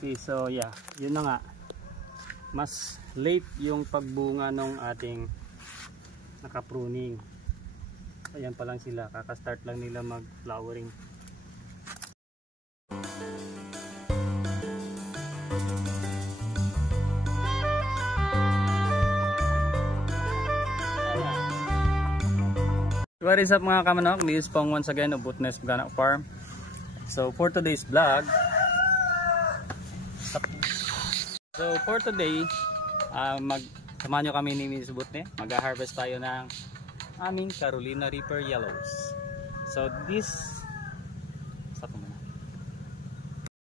Okay, so yeah, yun na nga. Mas late yung pagbunga ng ating nakapruning. Ayan pa lang sila, kaka-start lang nila mag-flowering. What is up mga kamanok? This is Pong once again of Bootnest Maganak Farm. So for today's vlog, samahan nyo kami ni Miss Bootne. Mag-harvest tayo ng aming Carolina Reaper Yellows.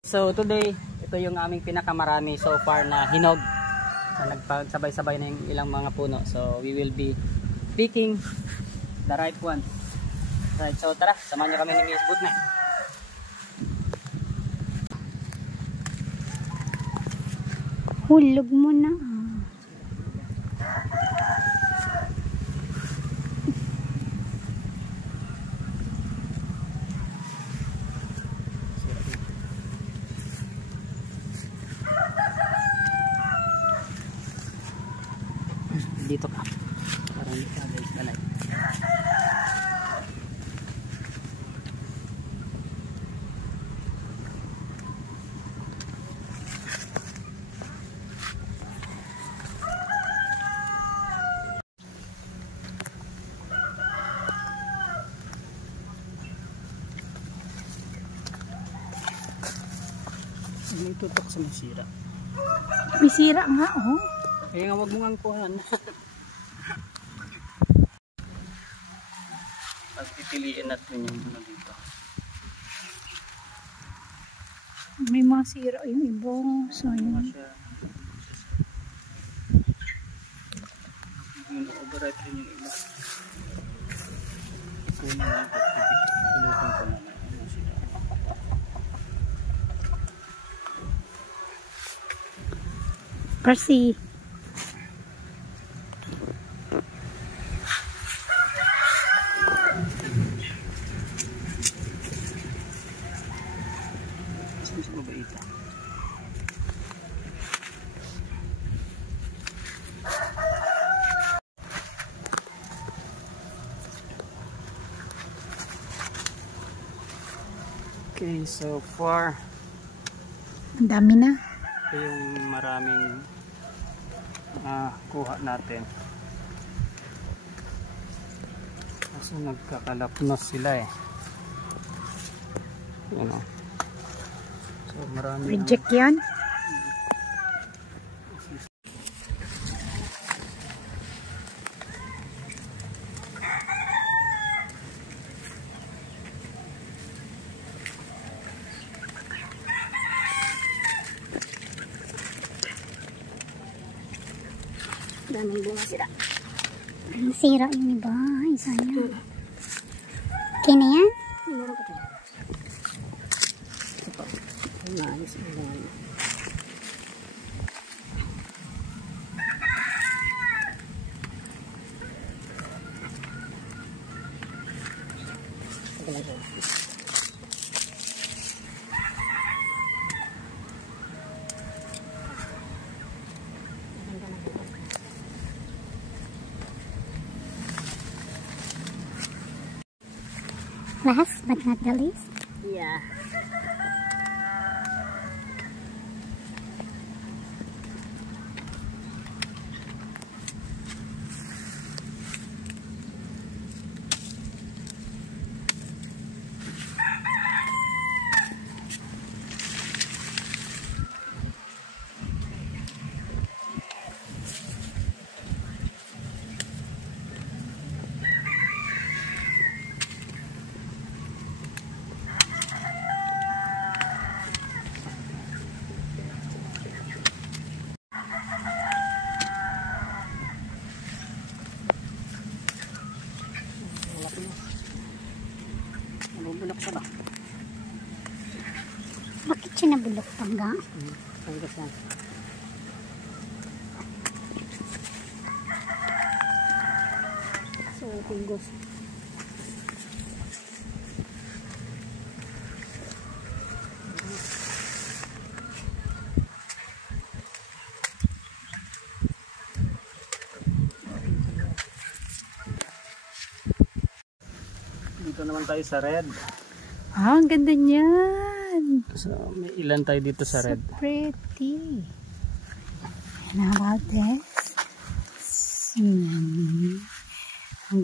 So today, ito yung aming pinakamarami so far na hinog. So nagpagsabay-sabay na yung ilang mga puno. So we will be picking the right one. Right, so tara, samahan nyo kami ni Miss Bootne. Hulog mo na. Dito ka. Parang dito ka guys, balay. May tutok sa masira. May sira nga, oh. Kaya nga wag mong angkuhan. At pipiliin natin yung ano dito. May mga sira yung iba. So, yun. Yung overripe rin yung iba. Ikunin lang ito. Pinutin ko naman. Percy. Okay, so far Ang dami na. ito yung maraming kuha natin. Kaso nagkakalapnos sila eh. Ano? So marami. Reject yan. Daming bunga sila. Ang sira yung iba. Isa yan. Okay na yan? Meron pa tayo. Ito po. Ay, naalis ang bunga. Last but not the least. Yeah. Nabubulok siya ba? Bakit siya nabulok pangga? Panggas yan. So, pinggos. tayo sa red. Ah, ang ganda niyan. So, may ilan tayo dito sa red. So pretty. And how about this? Ang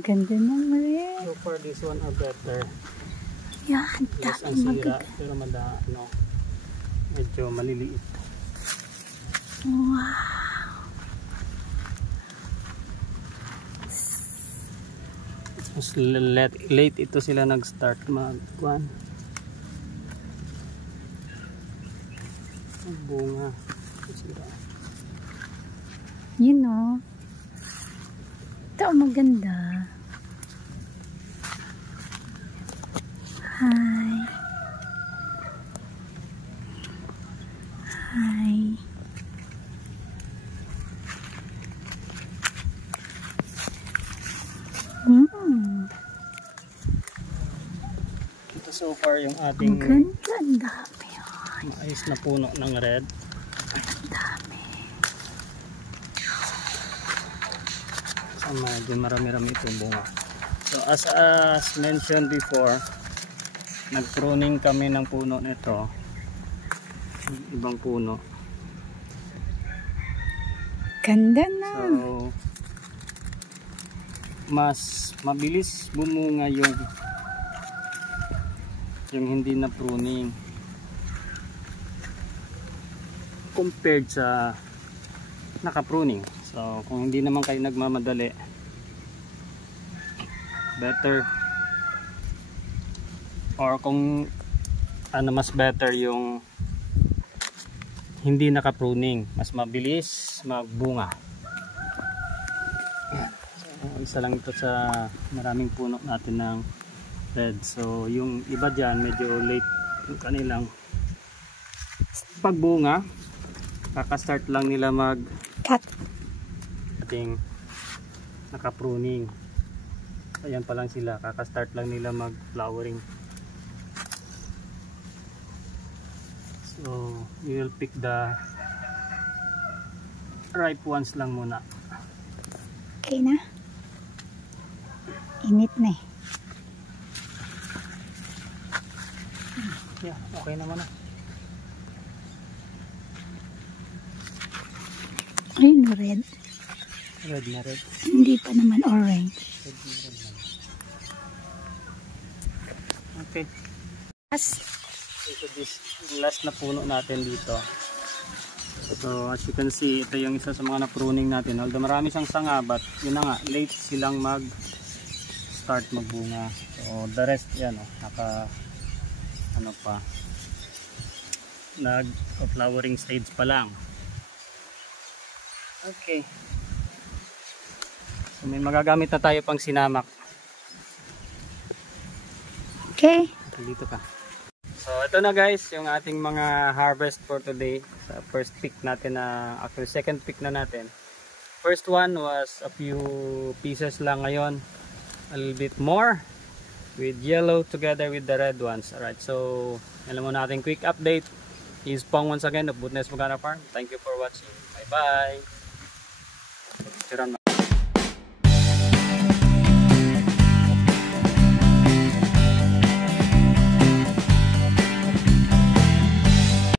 ganda ng red. So far, this one are better. Yan, Yes, ang dami sira. magaganda. Pero medyo maliliit. Wow. Mas late ito sila nag-start mag-kuhan. Ang bunga. Sira. You know. Ito ang maganda. Hi. Hi. Ito so far yung Ang ating ganda. Ang dami. maayos na puno ng red. Ang dami. Sama din marami-rami itong bunga. So as mentioned before, nag-pruning kami ng puno nito. Ibang puno. Ganda na. So mas mabilis bumunga yung hindi na pruning compared sa naka-pruning. So kung hindi naman kayo nagmamadali, better, or kung mas better yung hindi naka-pruning, mas mabilis magbunga. So, isa lang ito sa maraming puno natin ng red. So yung iba dyan medyo late yung kanilang pagbunga, kaka-start lang nila Cut. ating naka-pruning. Ayan pa lang sila, kaka-start lang nila mag-flowering. So we will pick the ripe ones lang muna. Okay na. Init na eh. Yeah, okay naman na. Ayun, red. Red na red. Hindi pa naman orange. Red na red na. Okay. So this last na puno natin dito. So as you can see, ito yung isa sa mga na-pruning natin. Although marami siyang sanga, but yun na nga, late silang start magbunga. So the rest yan, nag-flowering stage pa lang. Okay. So may magagamit na tayo pang sinamak. Okay. Dito ka. So ito na guys, yung ating mga harvest for today. Sa first pick natin actually second pick na natin. First one was a few pieces lang ngayon. A little bit more with yellow together with the red ones. Alright, so alam mo natin quick update. Is Pong once again of Bootness Magana Farm. Thank you for watching. Bye bye.